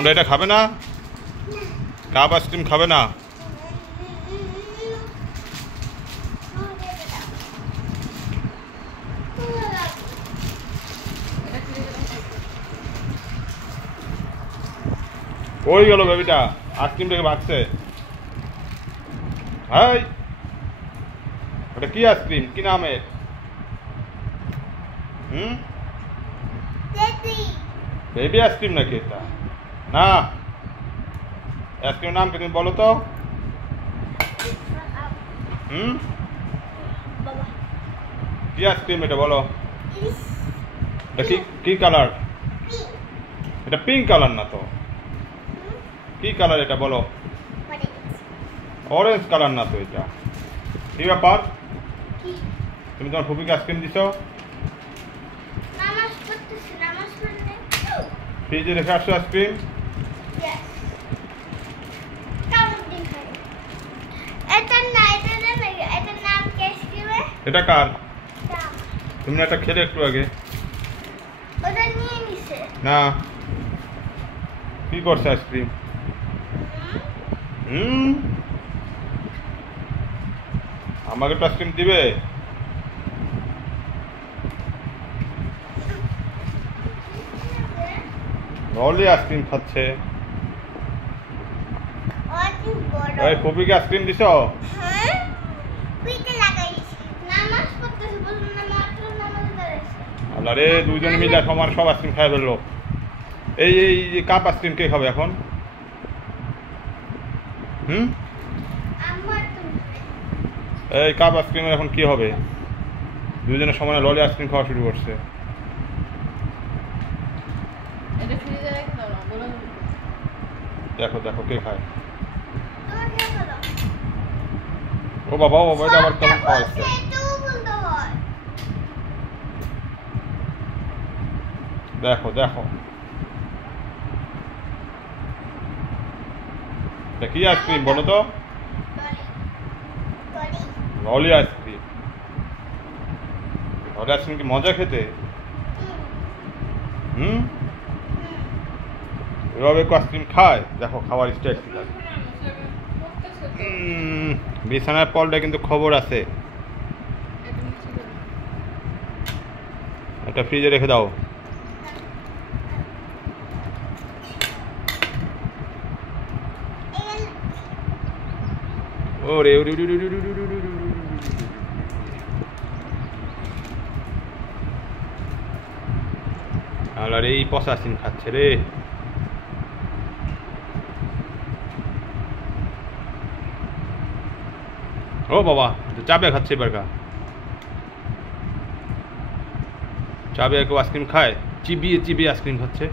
কোনটা এটা খাবে না? কাপ আইসক্রিম খাবে না? কই গেল বেবিটা? আইসক্রিম থেকে ভাগছে। হাই, এটা কি আইসক্রিম? কি নামের? বেবি আইসক্রিম নাকি এটা? না, আইসক্রিমের নাম কি তুমি বলো তো? কি আইসক্রিম এটা বলো? এটা কি কালার? এটা পিঙ্ক কালার না তো? কি কালার এটা বলো? অরেঞ্জ কালার না তো এটা? কি ব্যাপার? তুমি তোমার ফুপিকে আইসক্রিম দিছো? ফ্রিজে রেখে আসছো আইসক্রিম? এটা কার? তুমি না এটা খেলে একটু আগে? না, কি করছে আইসক্রিম? আমাকে তো আইসক্রিম দিবে? রলি আইসক্রিম খাচ্ছে। এই ফুপিকে আইসক্রিম দিছ? আল্লাহ রে, দুইজন মিলে সমান সব আইসক্রিম খাই ফেললো। এই এই কাপ আইসক্রিম কে খাবে এখন? এই কাপ আইসক্রিমের এখন কি হবে? দুইজনের সমানে ললি আইসক্রিম খাওয়া শুরু করছে। দেখো দেখো কে খায়। ও বাবা, ও বাবা, এটা আবার কেমন খাওয়াচ্ছে? দেখো দেখো, এটা কি আইসক্রিম বলো তো? ললি আইসক্রিম। ললি আইসক্রিম কি মজা খেতে? এভাবে আইসক্রিম খায়? দেখো খাওয়ার স্টাইল কি লাগে। বিছানার পলটা কিন্তু খবর আছে। এটা ফ্রিজে রেখে দাও। ওরে আল্লাহ রে, এই পচা আইসক্রিম খাচ্ছে রে। ও বাবা, চাবে খাচ্ছে এবার। চাবে কেউ আইসক্রিম খায়? চিবিয়ে চিবিয়ে আইসক্রিম খাচ্ছে।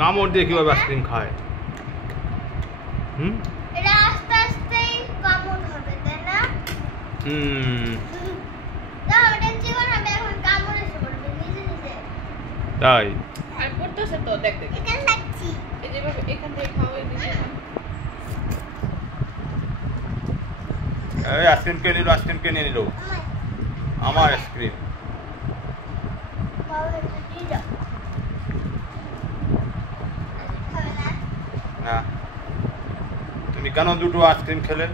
কামড় দিয়ে কিভাবে আইসক্রিম খায়? তাই আইসক্রিম কে নিল? আইসক্রিম কে নিয়ে নিল? আমার আইসক্রিম। না, তুমি কেন দুটো আইসক্রিম খেলে?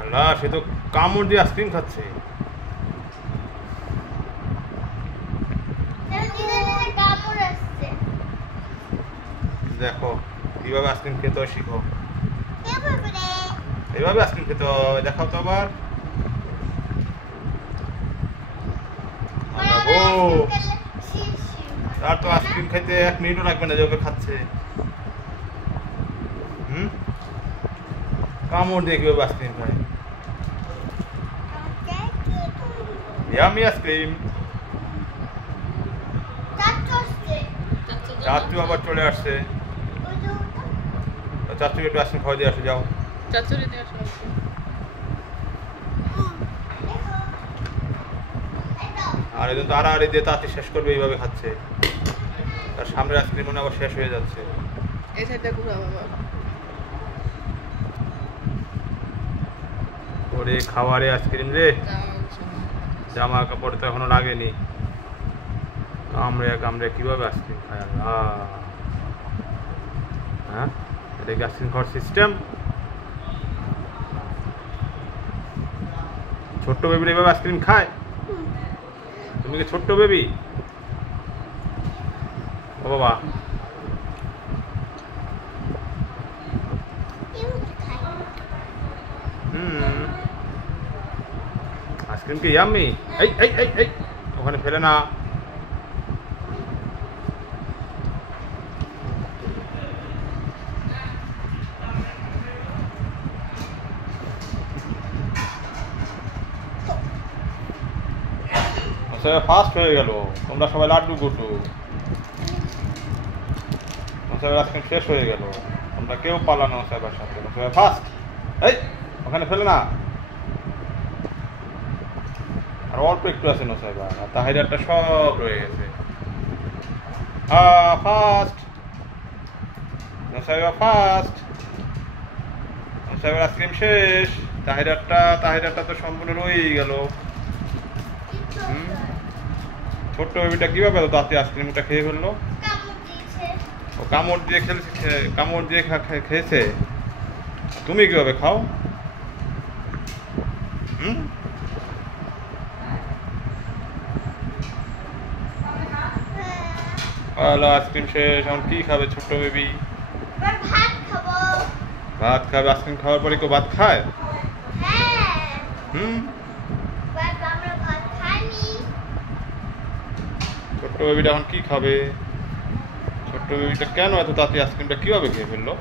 আল্লাহ, সে তো কামড় দিয়ে আইসক্রিম খাচ্ছে। দেখো কিভাবে আইসক্রিম খেতে হয়, শিখো। এইভাবে আইসক্রিম খেতে হয়, দেখাও তো আবার। তার তো আইসক্রিম খাইতে 1 মিনিটও লাগবে না, যে ওকে খাচ্ছে। কামড় দিয়ে কিভাবে আইসক্রিম খায়? Yummy ice cream. চাচু আবার চলে আসছে। চাচুকে একটু আইসক্রিম খাওয়া দিয়ে আসে, যাও। আর একজন তাড়াতাড়ি দিয়ে তাড়াতাড়ি শেষ করবে, এইভাবে খাচ্ছে। তার সামনের আইসক্রিম মনে আবার শেষ হয়ে যাচ্ছে। এই সাইডটা ঘুরা বাবা। ওরে খাওয়ারে আইসক্রিম রে, জামা কাপড় তো এখনো লাগেনি। কামড়ে কিভাবে আইসক্রিম খায় আল্লাহ। হ্যাঁ, এটা কি আইসক্রিম খাওয়ার সিস্টেম? ছোট্ট বেবির এইভাবে আইসক্রিম খায়? তুমি কি ছোট্ট বেবি? ও বাবা, আইসক্রিম কি ইয়াম্মি? এই এই এই এই ওখানে ফেলে না। ফাস্ট হয়ে গেল, তোমরা সবাই লাড্ডু গুটু। আইসক্রিম শেষ হয়ে গেল, তোমরা কেউ পালানো সাহেবের সাথে। ফাস্ট, এই ওখানে ফেলে না। আর অল্প একটু আছে নোসাইবা, আর তাহিদারটা সব রয়ে গেছে। ফাস্ট নোসাইবা, ফাস্ট নোসাইবার আইসক্রিম শেষ। তাহিদারটা তো সম্পূর্ণ রয়েই গেল। ছোট্ট বেবিটা কিভাবে দাঁতে আইসক্রিমটা খেয়ে ফেললো? ও কামড় দিয়ে খেয়েছে। তুমি কিভাবে খাও? আইসক্রিম শেষ, এখন কি খাবে ছোট্ট বেবি? ভাত খাবে। আইসক্রিম খাওয়ার পরে কেউ ভাত খায়? ছোট্ট বেবিটা এখন কি খাবে? ছোট্ট বেবিটা কেন এত তাড়াতাড়ি আইসক্রিমটা কিভাবে খেয়ে ফেললো?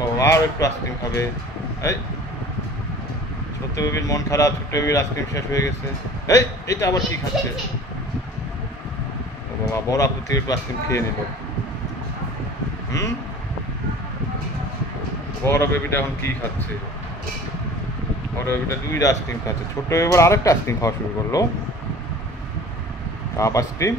ও আর একটু আইসক্রিম খাবে। এই ছোট্ট বেবির মন খারাপ, ছোট্ট বেবির আইসক্রিম শেষ হয়ে গেছে। এইটা আবার কি খাচ্ছে? ও বাবা, বড় আপুর থেকে একটু আইসক্রিম খেয়ে নিল। বড় বেবিটা এখন কি খাচ্ছে? বড় বেবিটা দুইটা আইসক্রিম খাচ্ছে। ছোট্ট বেবি এবার আরেকটা আইসক্রিম খাওয়া শুরু করলো, কাপ আইসক্রিম।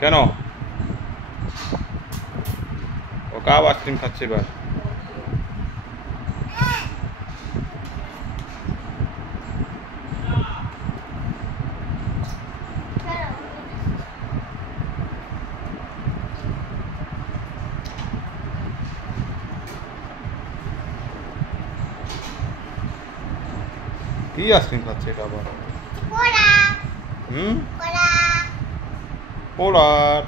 কেন? ও কাপ আইসক্রিম খাচ্ছে এবার। কি আইসক্রিম খাচ্ছে এটা আবার? পোলার।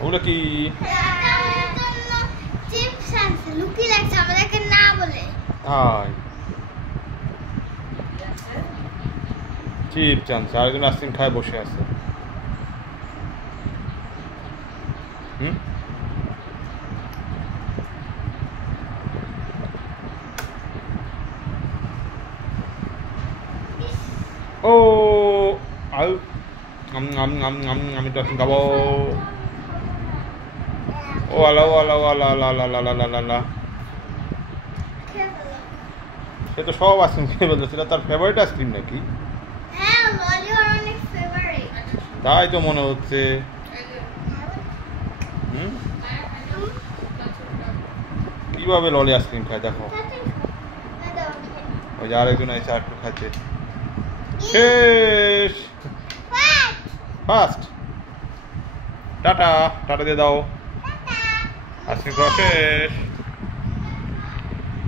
ওগুলো কি? চিপস আনছে, আরেকজন আইসক্রিম খায় বসে আছে। ও আমি তো এখন খাবো। ও আল্লাহ, ও আল্লাহ, ও আল্লাহ, আল্লাহ, আল্লাহ, আল্লাহ, আল্লাহ, আল্লাহ। সে তো সব আইসক্রিম খেয়ে বলতেছিল, তার ফেভারিট আইসক্রিম নাকি? তাই তো মনে হচ্ছে। কিভাবে ললি আইসক্রিম খায় দেখো। ওই যে আরেকজন এসে আর একটু খাচ্ছে। শেষ, ফাস্ট। টাটা, টাটা দিয়ে দাও। আইসক্রিম খাওয়া শেষ।